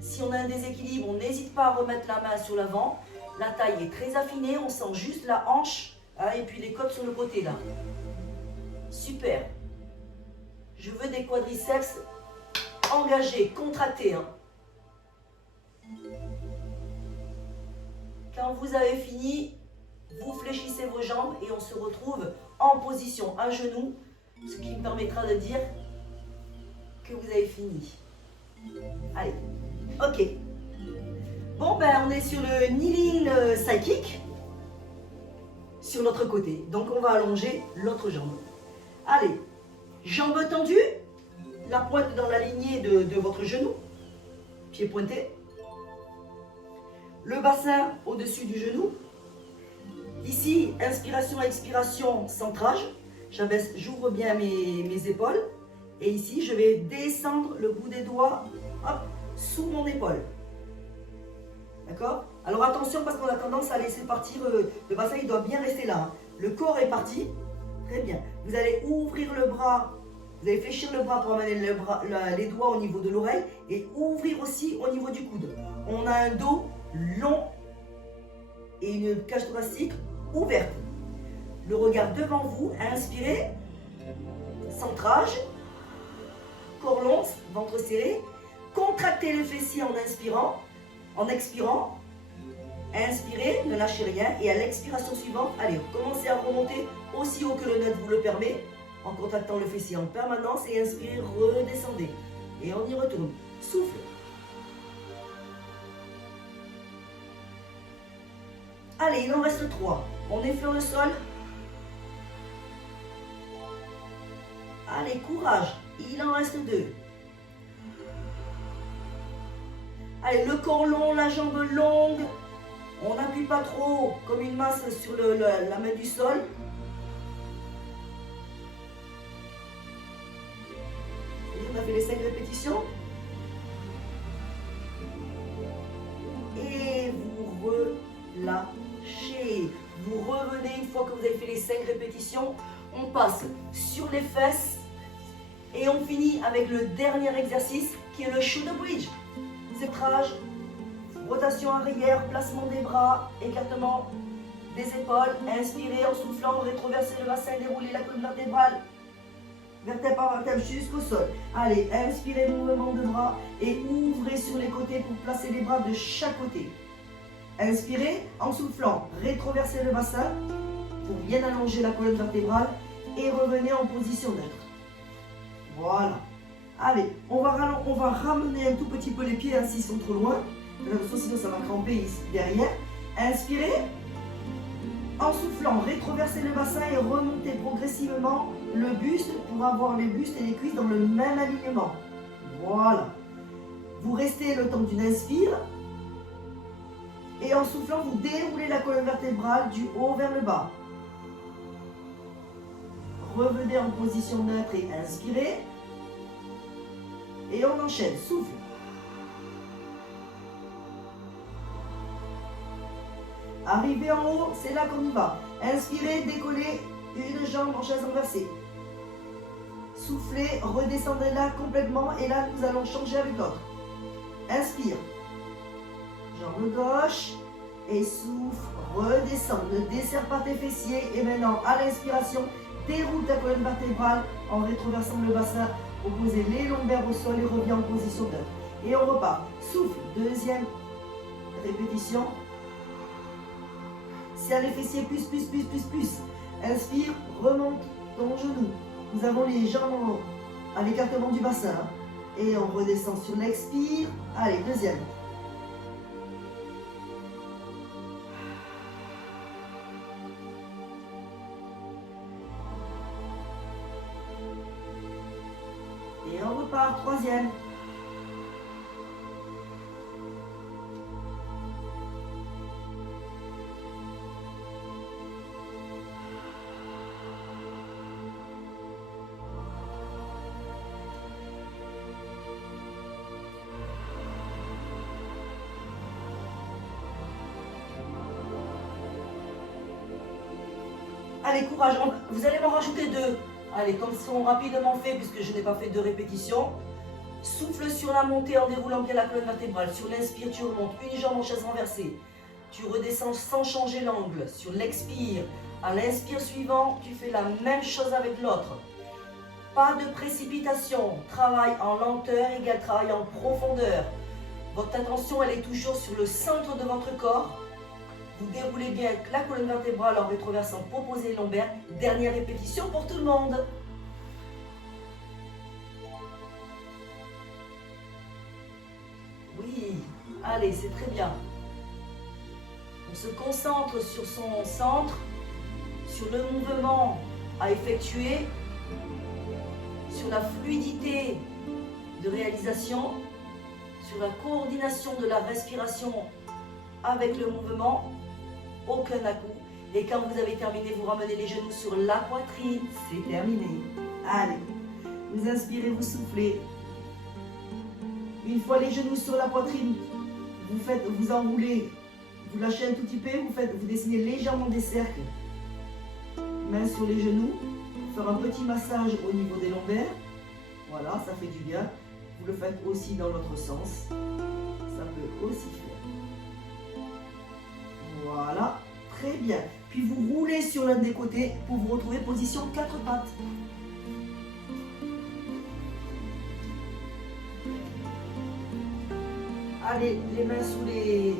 Si on a un déséquilibre, on n'hésite pas à remettre la main sur l'avant. La taille est très affinée, on sent juste la hanche et puis les côtes sur le côté là. Super. Je veux des quadriceps engagés, contractés. Quand vous avez fini, vous fléchissez vos jambes et on se retrouve en position à genoux, ce qui me permettra de dire que vous avez fini. Allez, ok. Bon, ben on est sur le kneeling side kick sur l'autre côté. Donc on va allonger l'autre jambe. Allez, jambes tendues, la pointe dans la lignée de votre genou, pied pointé. Le bassin au-dessus du genou. Ici, inspiration, expiration, centrage. J'ouvre bien mes épaules. Et ici, je vais descendre le bout des doigts, hop, sous mon épaule. D'accord? Alors attention parce qu'on a tendance à laisser partir, le bassin il doit bien rester là. Hein. Le corps est parti, très bien. Vous allez ouvrir le bras, vous allez fléchir le bras pour amener les doigts au niveau de l'oreille et ouvrir aussi au niveau du coude. On a un dos long et une cage thoracique ouverte. Le regard devant vous, inspirez, centrage, corps long, ventre serré, contractez les fessiers en inspirant, en expirant, inspirez, ne lâchez rien et à l'expiration suivante, allez, commencez à remonter aussi haut que le nez vous le permet en contractant le fessier en permanence et inspirez, redescendez et on y retourne. Souffle. Allez, il en reste 3. On effleure le sol. Allez, courage. Il en reste 2. Allez, le corps long, la jambe longue. On n'appuie pas trop comme une masse sur la main du sol. Et on a fait les 5 répétitions. Et vous relâchez. Vous revenez une fois que vous avez fait les 5 répétitions. On passe sur les fesses. Et on finit avec le dernier exercice qui est le shoulder bridge. Centrage, rotation arrière, placement des bras, écartement des épaules. Inspirez en soufflant, rétroversez le bassin, déroulez la colonne vertébrale. Vertèbre par vertèbre jusqu'au sol. Allez, inspirez, mouvement de bras et ouvrez sur les côtés pour placer les bras de chaque côté. Inspirez en soufflant, rétroversez le bassin pour bien allonger la colonne vertébrale et revenez en position neutre. Voilà. Allez, on va ramener un tout petit peu les pieds s'ils sont trop loin. Sinon ça va cramper ici derrière. Inspirez. En soufflant, rétroversez le bassin et remontez progressivement le buste pour avoir les bustes et les cuisses dans le même alignement. Voilà. Vous restez le temps d'une inspire. Et en soufflant, vous déroulez la colonne vertébrale du haut vers le bas. Revenez en position neutre et inspirez. Et on enchaîne. Souffle. Arrivez en haut, c'est là qu'on y va. Inspirez, décollez une jambe en chaise renversée. Soufflez, redescendez là complètement et là nous allons changer avec l'autre. Inspire. Jambe gauche et souffle, redescend. Ne desserre pas tes fessiers et maintenant à l'inspiration, déroule ta colonne vertébrale en rétroversant le bassin. Opposez les lombaires au sol et reviens en position neutre. Et on repart. Souffle, deuxième répétition. Serre les fessiers, plus. Inspire, remonte ton genou. Nous avons les jambes à l'écartement du bassin. Et on redescend sur l'expire. Allez, deuxième. Et on repart, troisième. Allez, courage, vous allez m'en rajouter 2. Allez, comme sont rapidement fait, puisque je n'ai pas fait 2 répétitions. Souffle sur la montée en déroulant bien la colonne vertébrale. Sur l'inspire, tu remontes une jambe en chaise renversée. Tu redescends sans changer l'angle. Sur l'expire, à l'inspire suivant, tu fais la même chose avec l'autre. Pas de précipitation. Travail en lenteur égale travail en profondeur. Votre attention, elle est toujours sur le centre de votre corps. Vous déroulez bien la colonne vertébrale en rétroversant, proposez lombaire. Dernière répétition pour tout le monde. Oui, allez, c'est très bien. On se concentre sur son centre, sur le mouvement à effectuer, sur la fluidité de réalisation, sur la coordination de la respiration avec le mouvement. Aucun à-coup. Et quand vous avez terminé, vous ramenez les genoux sur la poitrine. C'est terminé. Allez. Vous inspirez, vous soufflez. Une fois les genoux sur la poitrine, vous enroulez, vous lâchez un tout petit peu, vous dessinez légèrement des cercles. Mains sur les genoux, faire un petit massage au niveau des lombaires. Voilà, ça fait du bien. Vous le faites aussi dans l'autre sens. Ça peut aussi faire. Voilà, très bien. Puis vous roulez sur l'un des côtés pour vous retrouver position 4 pattes. Allez, les mains sous les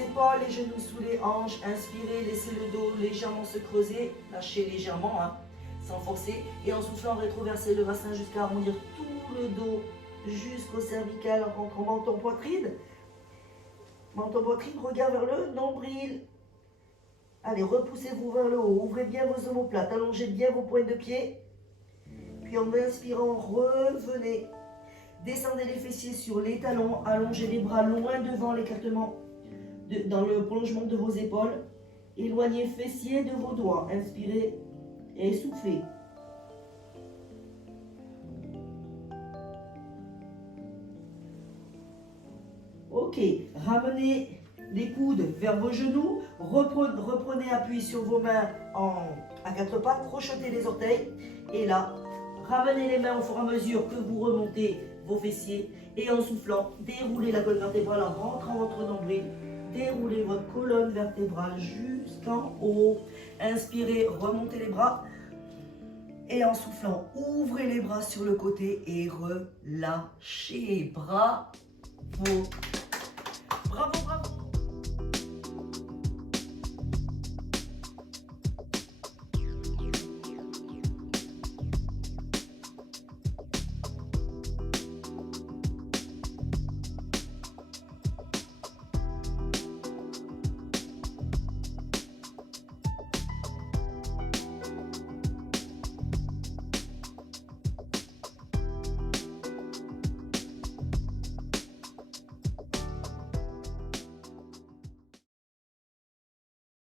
épaules, les genoux sous les hanches. Inspirez, laissez le dos légèrement se creuser. Lâchez légèrement, hein, sans forcer. Et en soufflant, rétroversez le bassin jusqu'à arrondir tout le dos jusqu'au cervical en rentrant menton-poitrine. Menton-poitrine, regard vers le nombril. Allez, repoussez-vous vers le haut. Ouvrez bien vos omoplates. Allongez bien vos pointes de pied. Puis en inspirant, revenez. Descendez les fessiers sur les talons, allongez les bras loin devant l'écartement, dans le prolongement de vos épaules. Éloignez fessiers de vos doigts. Inspirez et soufflez. Ok, ramenez les coudes vers vos genoux, reprenez appui sur vos mains à 4 pattes, crochetez les orteils et là, ramenez les mains au fur et à mesure que vous remontez vos fessiers et en soufflant, déroulez la colonne vertébrale en rentrant votre nombril, déroulez votre colonne vertébrale jusqu'en haut. Inspirez, remontez les bras et en soufflant, ouvrez les bras sur le côté et relâchez. Bravo. Bravo.